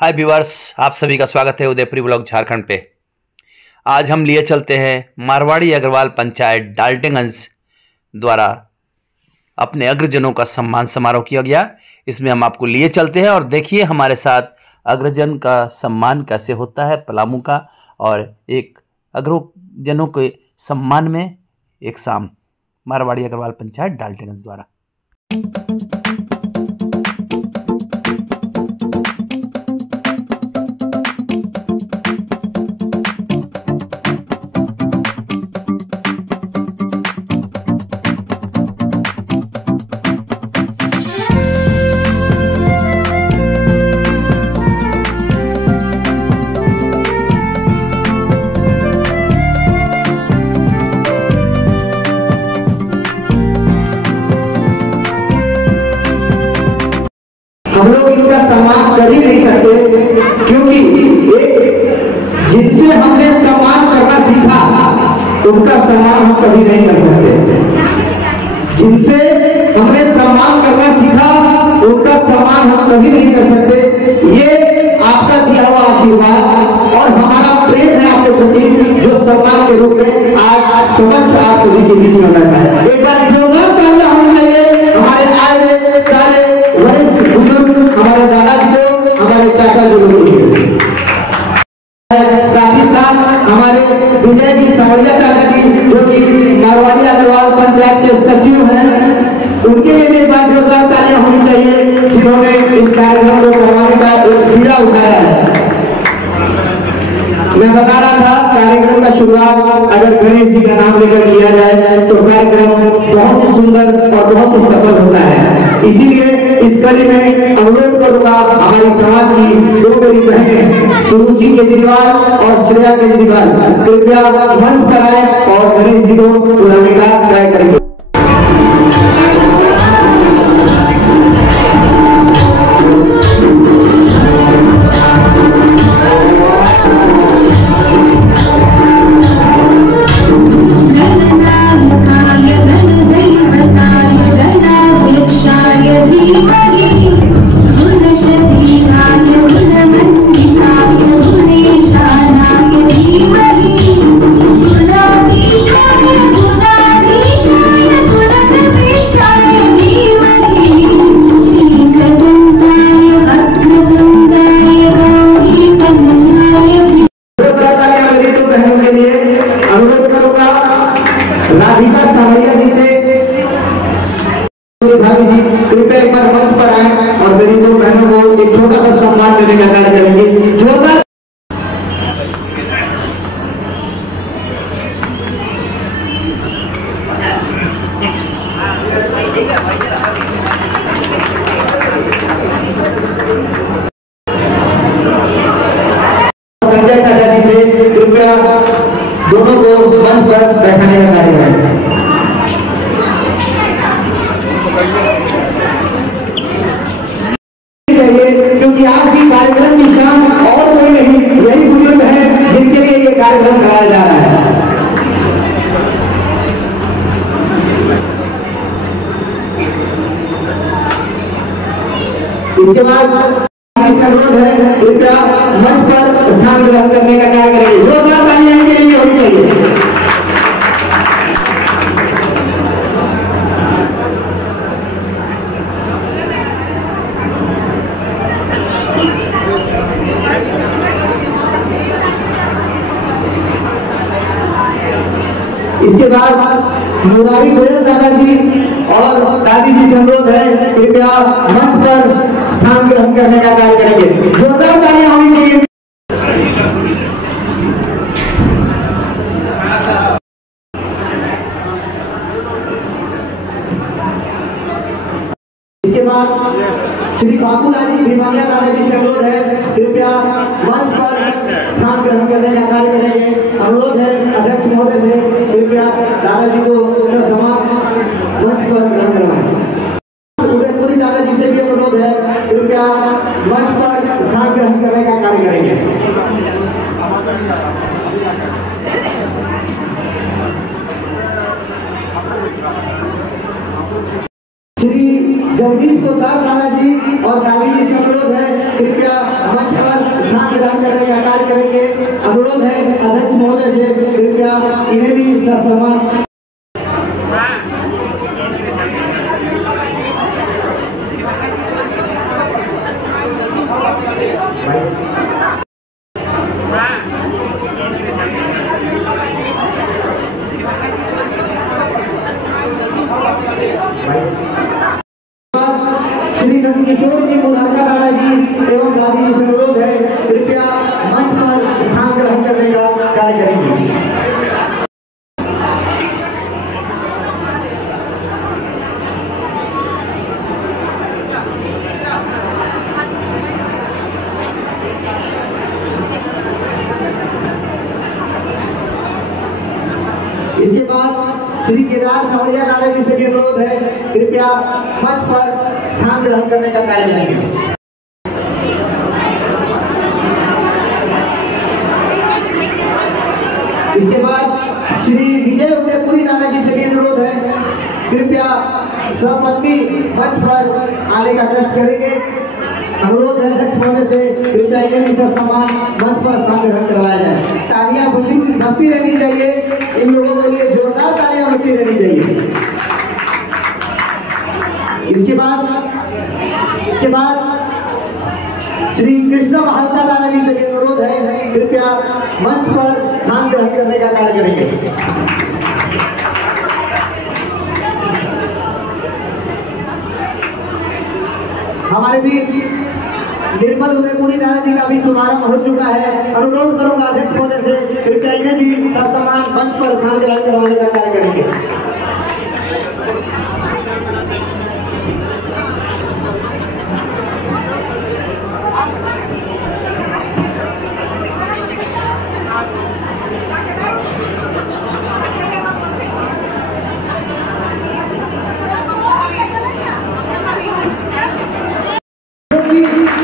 हाय viewers, आप सभी का स्वागत है उदयपुरी ब्लॉग झारखंड पे। आज हम लिए चलते हैं मारवाड़ी अग्रवाल पंचायत डाल्टनगंज द्वारा अपने अग्रजनों का सम्मान समारोह किया गया। इसमें हम आपको लिए चलते हैं और देखिए हमारे साथ अग्रजन का सम्मान कैसे होता है पलामू का, और एक अग्रजनों के सम्मान में एक शाम मारवाड़ी अग्रवाल पंचायत डाल्टनगंज द्वारा। हम लोग इनका सम्मान कर ही नहीं सकते, क्योंकि जिनसे हमने सम्मान करना सीखा उनका सम्मान हम कभी नहीं कर सकते। जिनसे हमने सम्मान करना सीखा उनका सम्मान हम कभी नहीं कर सकते। ये आपका दिया हुआ आशीर्वाद और हमारा प्रेम है आपके प्रति, जो सम्मान के रूप में आज समझ आप सभी के बीच में बैठा है। एक बार जोरदार तालियां होनी चाहिए हमारे आए हुए सारे वरिष्ठ बुजुर्ग, हमारे दादाजी लोग, हमारे चाचा जी लोग, साथ ही साथ हमारे विजय जी सावरिया चाचा जी जो कि मारवाड़ी अग्रवाल पंचायत के सचिव हैं, उनके लिए भी एक बार जोरदार तालियां होनी चाहिए जिन्होंने इस कार्यक्रम को करवाने का एक बीड़ा उठाया है। मैं बता रहा था कार्यक्रम का शुरुआत अगर गणेश जी का नाम लेकर किया जाए तो कार्यक्रम बहुत सुंदर और बहुत सफल होता है। इसीलिए इस कड़ी में अनुरोध करूंगा हमारी समाज की दो मेरी बहनें सुरुचि केजरीवाल और श्रेया केजरीवाल कृपया मंच पर आए और गणेश जी को बुलाने का ट्राई करेंगे। राधिका सावरिया जी से कृपया एक बार मंच पर आए और मेरी दो बहनों को एक छोटा सा सम्मान देने का कार्य करेंगे। जोरदार संजय चाचा जी से कृपया दोनों को मंच पर बैठाने का कार्य है। क्योंकि आज की कार्यक्रम की शान और कोई नहीं, यही बुजुर्ग हैं जिनके लिए ये कार्यक्रम कराया जा रहा है। इसके बाद अनुरोध है कृपया मंच पर स्थान ग्रहण करने का कार्य करेंगे। जोरदार तालियां इनके लिए होनी चाहिए। इसके बाद मुरारी गोयल दादाजी और दादी जी से अनुरोध है कृपया मंच पर स्थान ग्रहण करने का कार्य करेंगे। जोरदार तालियां होनी चाहिए। इसके बाद श्री बाबूलाल जी भीमानिया दादाजी से अनुरोध है कृपया मंच पर स्थान ग्रहण करने का कार्य करेंगे। अनुरोध है अध्यक्ष महोदय से कृपया दादाजी को सम्मान मंच पर ग्रहण करवाएं। उदयपुरी दादाजी से भी अनुरोध है कृपया मंच पर स्थान ग्रहण करने का कार्य करेंगे। श्री जगदीश पोदार नाना जी और काली जी से अनुरोध है कृपया मंच पर अनुरोध है अध्यक्ष महोदय से कृपया इन्हें भी सम्मान। श्री नंदकिशोर जी मुलाका राणा जी एवं दादी जी से अनुरोध है कृपया मंच पर स्थान ग्रहण करने का कार्य करेंगे। इसके बाद श्री केदार सावड़िया राणा जी से भी अनुरोध है कृपया मंच पर स्थान ग्रहण करने का कार्य करेंगे। इसके बाद श्री विजय उदयपुरी राणा जी से भी अनुरोध है कृपया सपत्नी मंच पर आने का कष्ट करेंगे। अनुरोध है अध्यक्ष महोदय से कृपया इन्हें भी सम्मान मंच पर स्थान ग्रहण करवाया जाए। तालियां बजती रहनी चाहिए, इन लोगों के लिए जोरदार तालियां बजती रहनी चाहिए। इसके बाद श्री कृष्ण महालका राणा जी से भी अनुरोध है कृपया मंच पर स्थान ग्रहण करने का कार्य करेंगे। हमारे बीच निर्मल उदयपुरी राणा जी का भी शुभारंभ हो चुका है। अनुरोध करूंगा अध्यक्ष महोदय से कृपया इन्हें भी सम्मान मंच पर स्थान ग्रहण करवाने का कार्य करेंगे।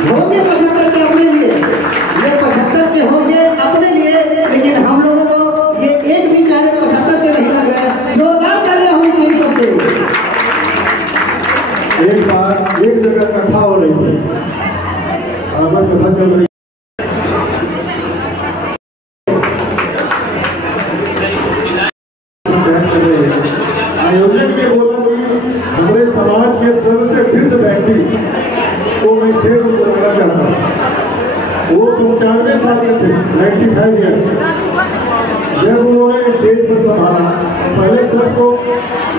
होंगे 75 के अपने लिए, ये 75 के होंगे अपने लिए, लेकिन हम लोगों को ये एक भी चाहे 75 के नहीं लग रहे हैं। जोरदार तालियां होनी चाहिए सबके। एक बार एक जगह कथा हो रही थी, कथा चल रही आयोजक ने बोला कि हमारे समाज के सबसे वृद्ध व्यक्ति तो मैं शेर उनको करना चाहता हूँ। वो 95 साल के थे, 95 ईयर। जब उन्होंने स्टेज पर संभाला, पहले सबको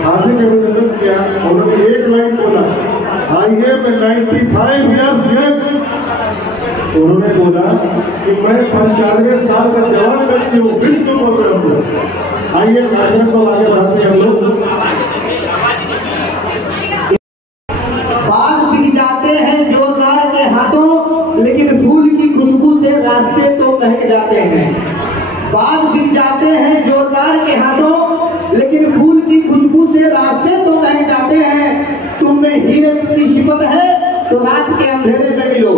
हार्दिक अभिनंदन किया। उन्होंने एक लाइन बोला, आई एम 95 ईयर्स यंग। उन्होंने बोला कि मैं 95 साल का जवान व्यक्ति हूँ, वृद्ध तो बोल रहे हो। आइए कार्यक्रम को आगे बढ़ाते हैं हम लोग। बाग बिक जाते हैं जोरदार के हाथों, लेकिन फूल की खुशबू से रास्ते तो महक जाते हैं। बाग बिक जाते हैं जोरदार के हाथों, लेकिन फूल की खुशबू से रास्ते तो महक जाते हैं। तुम में हीरे की सिफत है तो रात के अंधेरे में मिलो।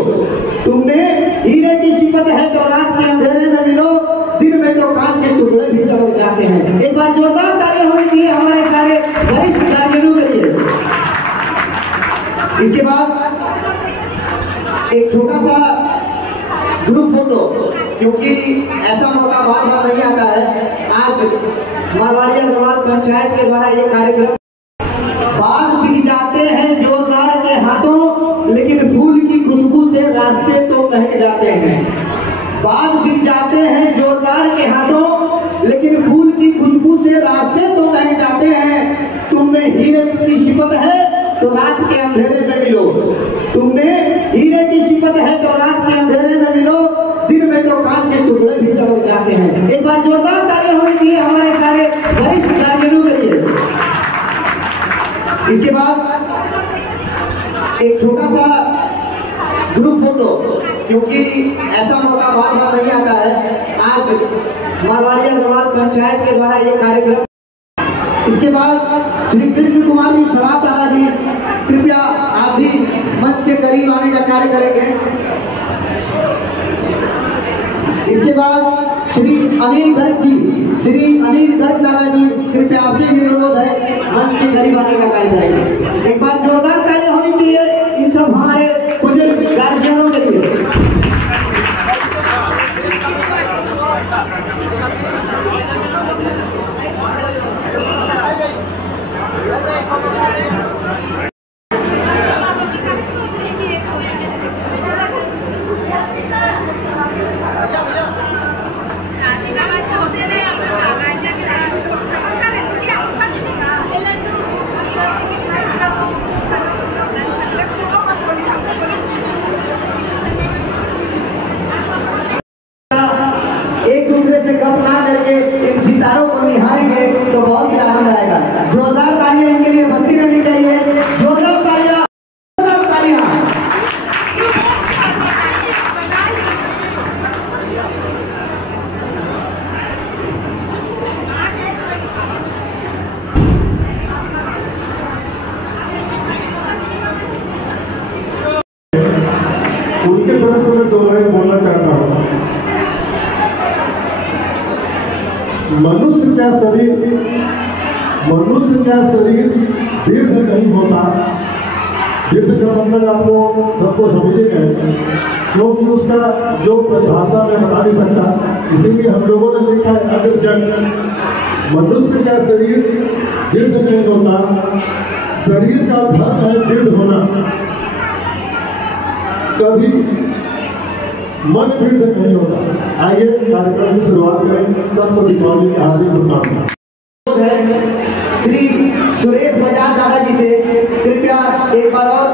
तुम में हीरे की सिफत है तो रात के अंधेरे में मिलो, दिन में तो कांच के टुकड़े भी चमक जाते हैं। एक बार जोरदार तालियां होनी चाहिए हमारे सारे वरिष्ठ गार्जियनों के लिए। इसके बाद एक छोटा सा ग्रुप फोटो, क्योंकि ऐसा मौका बार बार नहीं आता है। आज मारवाड़ी अग्रवाल पंचायत के द्वारा ये कार्यक्रम। बाग बिक जाते हैं जोरदार के हाथों, लेकिन फूल की खुशबू से रास्ते तो महक जाते हैं। बाग बिक जाते हैं जोरदार के हाथों, लेकिन फूल की खुशबू से रास्ते तो महक जाते हैं। तुम में हीरे की सिफत है तो रात के अंधेरे में मिलो। तुम में हीरे की सिफत है तो रात के अंधेरे में मिलो, दिन में तो कांच के टुकड़े भी चमक जाते हैं। एक बार जोरदार तालियां होनी चाहिए हमारे सारे वरिष्ठ गार्जियनों के लिए। इसके बाद एक छोटा सा ग्रुप फोटो, क्योंकि ऐसा मौका बार बार नहीं आता है। आज मारवाड़ी अग्रवाल पंचायत के द्वारा ये कार्यक्रम। इसके बाद श्री कृष्ण कुमार जी सराफ दादा जी, कृपया आप भी मंच के करीब आने का कार्य करेंगे। इसके बाद श्री अनिल गर्ग जी, श्री अनिल गर्ग दादा जी, कृपया आपसे भी अनुरोध है मंच के करीब आने का कार्य करेंगे। एक बार जोरदार तालियां होनी चाहिए इन सब हमारे बुजुर्ग गार्जियनों के लिए। उनके तरफ से मैं 2 लाइन बोलना चाहता हूँ। मनुष्य का शरीर दीर्घ नहीं होता। दीर्घ का मतलब आपको सबको समझेगा, क्योंकि उसका जो परिभाषा में बता नहीं सकता, इसीलिए हम लोगों ने लिखा है अग्रजन। मनुष्य का शरीर दीर्घ नहीं होता, शरीर का धर्म है दृढ़ होना। कभी मन दृढ़ नहीं होता। आइए कार्यक्रम की शुरुआत करें। सबको दीपावली की हार्दिक शुभकामनाएं। श्री सुरेश बजाज दादाजी से कृपया एक बार और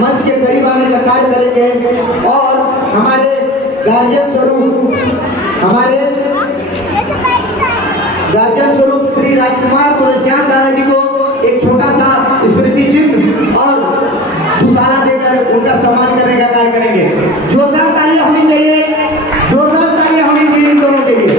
मंच के करीब आने का कार्य करेंगे और हमारे गार्जियन स्वरूप श्री राजकुमार तुलसियान दादाजी को एक छोटा सा स्मृति चिन्ह और दुसारा देकर उनका सम्मान करने का कार्य करेंगे। जोरदार तालियां होनी चाहिए, जोरदार तालियां होनी चाहिए इन दोनों के लिए।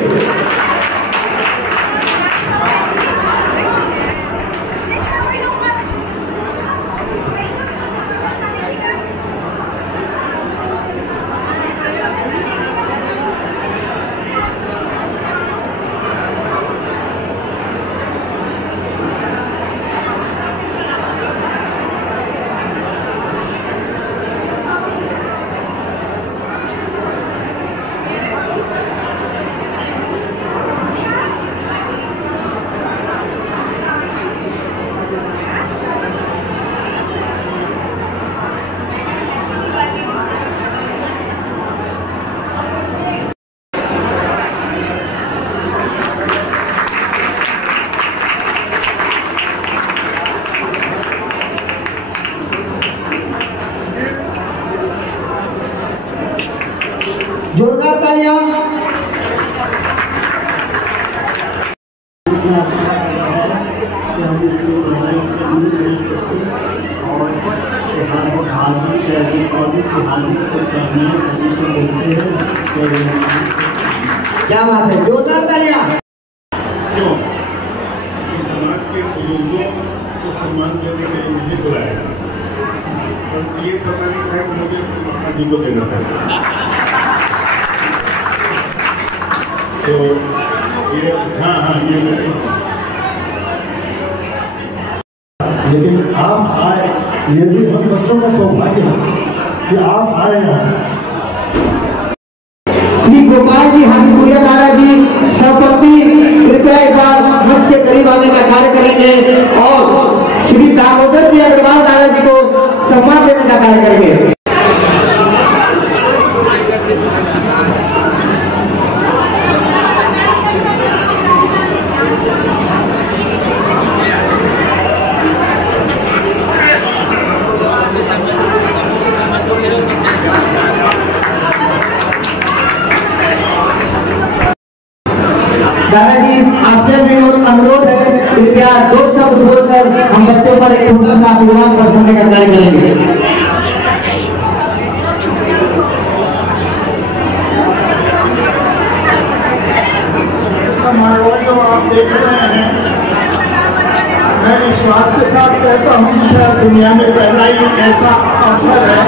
जोरदार तालियां। क्या बात है, जोरदार तालियां। क्यों? समाज के बुजुर्गों को सम्मान देने के लिए मुझे बुलाया और ये पता नहीं था कि मुझे माता जी को देना था। तो ये हाँ ये लेकिन आप आए, ये भी हम बच्चों का सौभाग्य है कि आप आए हैं। श्री गोपाल जी हाजीपुरिया दादाजी सपत्नी कृपया एक बार मंच के करीब आने का कार्य करेंगे और श्री दामोदर जी अग्रवाल दादाजी को सम्मान देने का कार्य करेंगे। दादाजी आपसे भी अनुरोध है, कृपया 2 शब्द बोलकर हम बच्चों पर एक छोटा सा आशीर्वाद बरसाने का कार्य करेंगे। समारोह जो आप देख रहे हैं, मैं विश्वास के साथ कहता हूँ कि दुनिया में पहला ही ऐसा अवसर है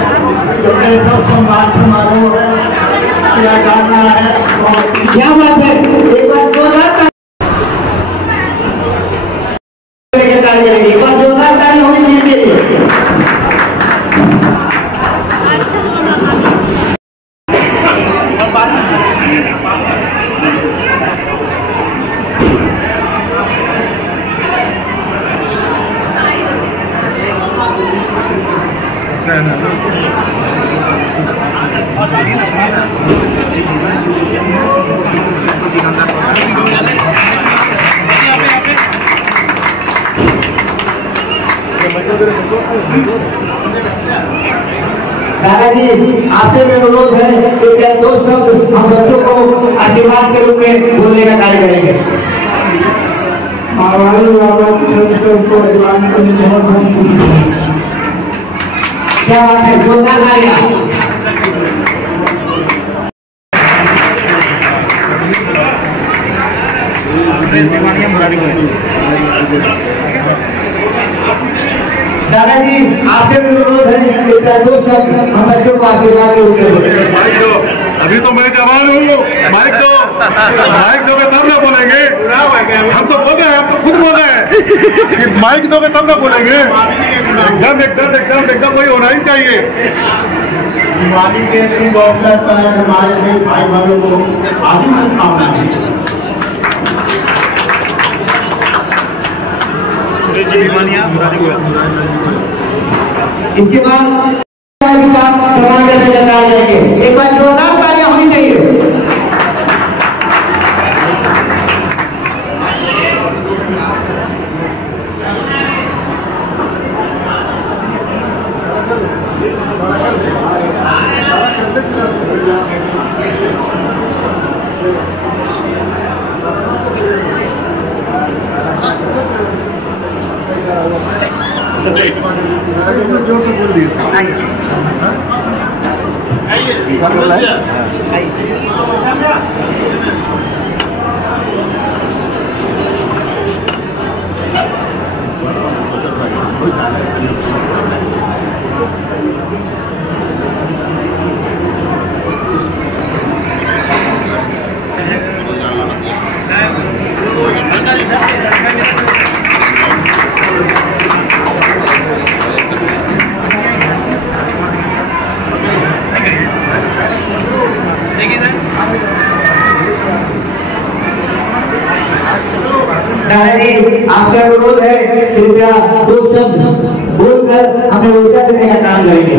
जो ऐसा सम्मान समारोह है, किया जाना है। और क्या बात है, एक बार जोरदार कार्य करेंगे, एक बार जोरदार ताली होनी चाहिए। दादाजी आपसे भी अनुरोध है कि क्या 2 शब्द हम बच्चों को आशीर्वाद के रूप में बोलने का कार्य करेंगे। क्या बात है, जोरदार तालियां। दादाजी आपसे भी अनुरोध है कि 2 शब्द हम बच्चों को आशीर्वाद के रूप में माइक दो, अभी तो मैं जवान हूँ, माइक दोगे तब ना बोलेंगे। हम तो बोल रहे हैं, हम तो खुद बोल रहे हैं कि माइक दोगे तब ना बोलेंगे। एकदम एकदम एकदम एकदम वही होना ही चाहिए। दिवाली के शुभ अवसर पर हमारे भाई बहनों को हार्दिक शुभकामनाएं। इसके बाद सम्मान करने लगाए जाएंगे। एक बार जोरदार तालियां होनी चाहिए। आपका अनुरोध है, कृपया दो शब्द बोलकर हमें ऊर्जा देने का काम करेंगे।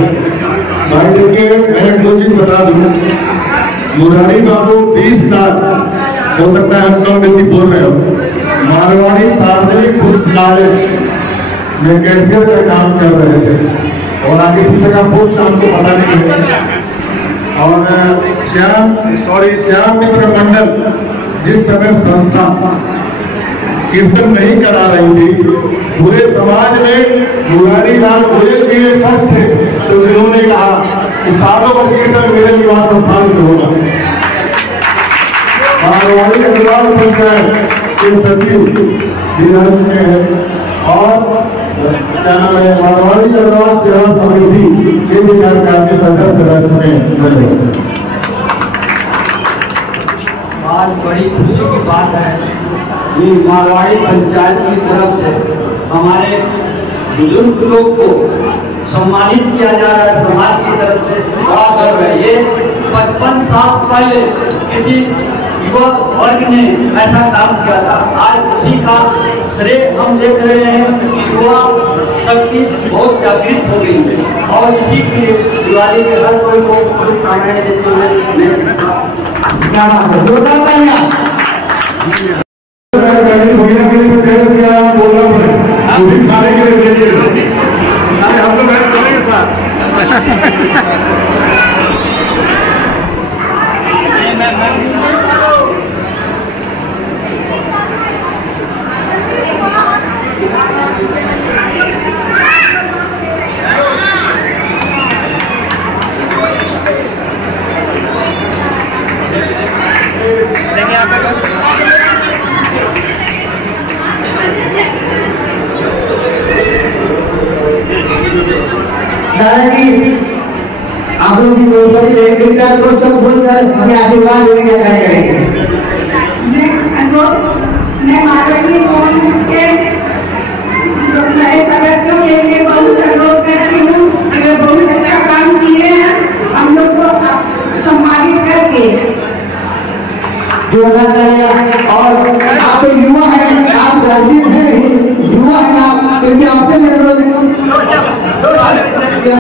भाई देखिए, मैं दो चीज बता दूं। मुरारी बाबू 20 साल, हो सकता है हम कम बेसी बोल रहे हो, मारवाड़ी सार्वजनिक पुस्तकालय में कैशियर का काम कर रहे थे और आगे पीछे का पोस्ट हमको पता नहीं है। और श्याम मित्र मंडल जिस समय संस्था कीर्तन नहीं करा रही थी, पूरे समाज में मुरारी लाल गोयल के लिए सच थे, तो जिन्होंने कहा कि सालों का कीर्तन मेरे विवाह संस्थान में होगा। मारवाड़ी अग्रवाल पंचायत के सचिव भी रह चुके हैं और क्या नाम है, मारवाड़ी अग्रवाल सेवा समिति के भी कार्यकारिणी सदस्य रह चुके हैं। आज बड़ी खुशी की बात है कि मारवाड़ी पंचायत की तरफ से हमारे बुजुर्ग लोग को सम्मानित किया जा रहा है। समाज की तरफ से बड़ा गर्व है। ये 55 साल पहले किसी युवा वर्ग ने ऐसा काम किया था। आज उसी का श्रेय हम देख रहे हैं कि युवा शक्ति बहुत जागृत हो गई है और इसी के लिए दिवाली के हर कोई को शुभकामनाएं देते हुए क्या बात है, जोरदार तालियां। हम लोग साथ दादाजी आप लोग की दो शब्द बोलकर हमें आशीर्वाद देने का कार्य करेंगे। मैं मारवाड़ी मोहन के नए सदस्यों के लिए बहुत अनुरोध करती हूँ। वे बहुत अच्छा काम किए हैं, हम लोग को सम्मानित करके। जोरदार तालियां। और आप तो युवा हैं, आप राजनीति हैं, युवा हैं आप, क्योंकि आपसे मैं अनुरोध